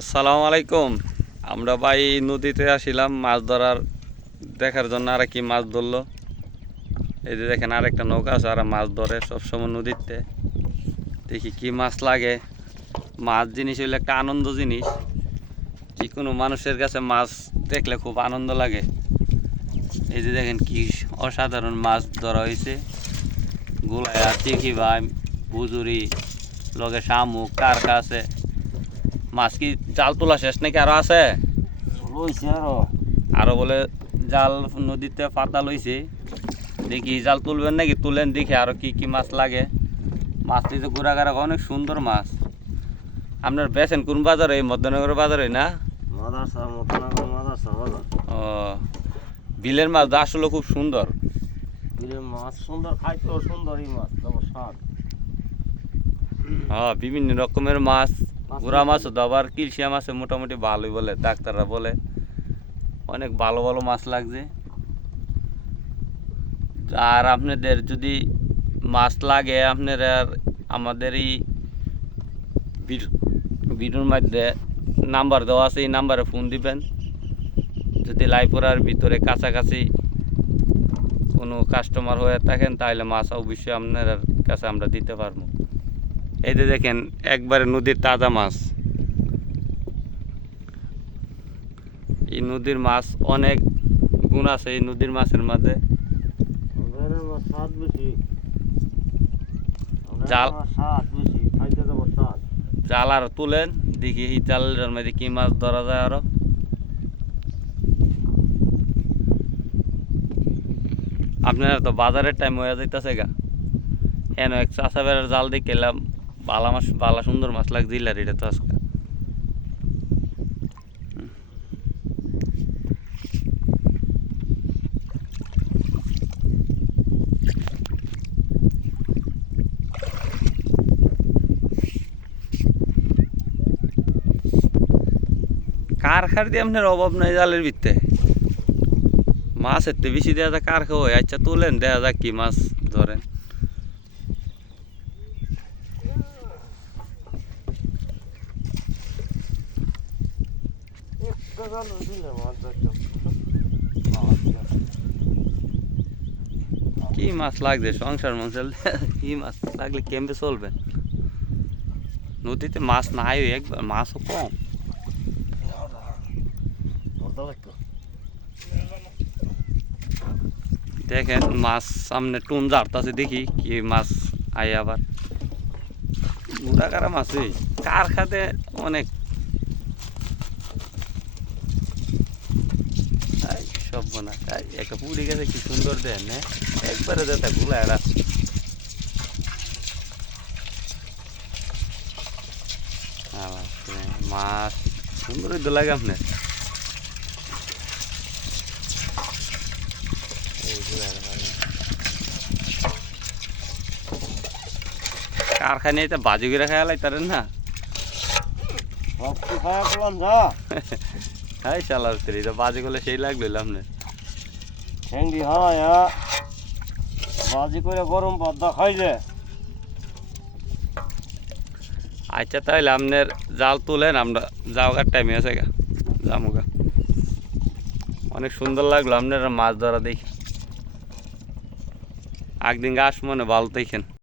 আসসালামু আলাইকুম। আমরা ভাই নদীতে আসিলাম মাছ ধরার দেখার জন্য। আর কি মাছ ধরলো, এই যে দেখেন আরেকটা নৌকা আছে, আর মাছ ধরে সবসময় নদীতে। দেখি কি মাছ লাগে। মাছ জিনিস হইলে একটা আনন্দ জিনিস, যে কোনো মানুষের কাছে মাছ দেখলে খুব আনন্দ লাগে। এই যে দেখেন কি অসাধারণ মাছ ধরা হয়েছে। গোলায়া, চিকি ভাই, বুজুরি, লগে শামুক, কারকা আছে। মাছ কি জাল তোলা শেষ নাকি আরো আছে? আরো বলে জাল নদীতে পাতা লইছে। দেখি জাল তুলবেন নাকি? তুলেন দেখি আরো কি কি মাছ লাগে। মাছটি তো ঘোরাঘারা অনেক সুন্দর মাছ। আপনার বেছেন কোন বাজারে? এই মধ্যনগর বাজারে না? ও, বিলের মাছ আসলে খুব সুন্দর। বিলের মাছ সুন্দর, খাইতেও সুন্দর। এই মাছ স্বাদ। হ্যাঁ, বিভিন্ন রকমের মাছ, গুড়া মাছও তো আবার কিলসিয়া মাছে মোটামুটি ভালোই বলে, ডাক্তাররা বলে অনেক ভালো ভালো মাছ লাগছে। আর আপনাদের যদি মাছ লাগে, আপনারা আমাদের এই ভিডিওর মধ্যে নাম্বার দেওয়া আছে, এই নাম্বারে ফোন দিবেন। যদি লাইপুরার ভিতরে কাছাকাছি কোনো কাস্টমার হয়ে থাকেন, তাহলে মাছ অবশ্যই আপনার কাছে আমরা দিতে পারবো। এই যে দেখেন একবারে নদীর তাজা মাছ। এই নদীর মাছ অনেক গুণ আছে এই নদীর মাছের মাঝে। জাল জাল আর তুলেন দেখি এই জালের মধ্যে কি মাছ ধরা যায়। আরো আপনারা তো বাজারের টাইম হয়ে যাইতেছে গা। হ্যাঁ, এক চাষা বেড়ার জাল দিয়ে এলাম, বালা মাছ, বালা সুন্দর মাছ লাগছে। এটা তো আজকে কার খার দিয়ে আপনার অভাব নাই জালের ভিতরে। মাছের তো বেশি দেওয়া যায় কার খাওয়া। আচ্ছা তুলেন, দেখা যাক কি মাছ ধরেন। কি মাছ লাগছে সংসার মানুষের? কি মাছ লাগলে কেমবে চলবে? নদীতে মাছ নাই, একবার মাছও কম। দেখেন মাছ সামনে টুন ঝাড়তাছে, দেখি কি মাছ আয়। আবার মুড়াকারা মাছ কার খাতে অনেক সব বোনা একটা পুড়ে গেছে। কি সুন্দর দেন, একবারে যেটা গুলা এরা মাছ সুন্দর লাগে আপনার। কারখানে এটা বাজি করে খাওয়া লাগতারেন না? হ্যাঁ চালার এটা বাজি করলে সেই লাগলো আপনার। ঠেঙ্গি হয় বাজি করে গরম ভাত খাইলে। আচ্ছা তাহলে আপনার জাল তুলেন, আমরা যাওয়ার টাইমে আছে গা, যাবো গা। অনেক সুন্দর লাগলো আপনার মাছ ধরা দেখি। একদিন গাছ মনে ভালো দেখেন।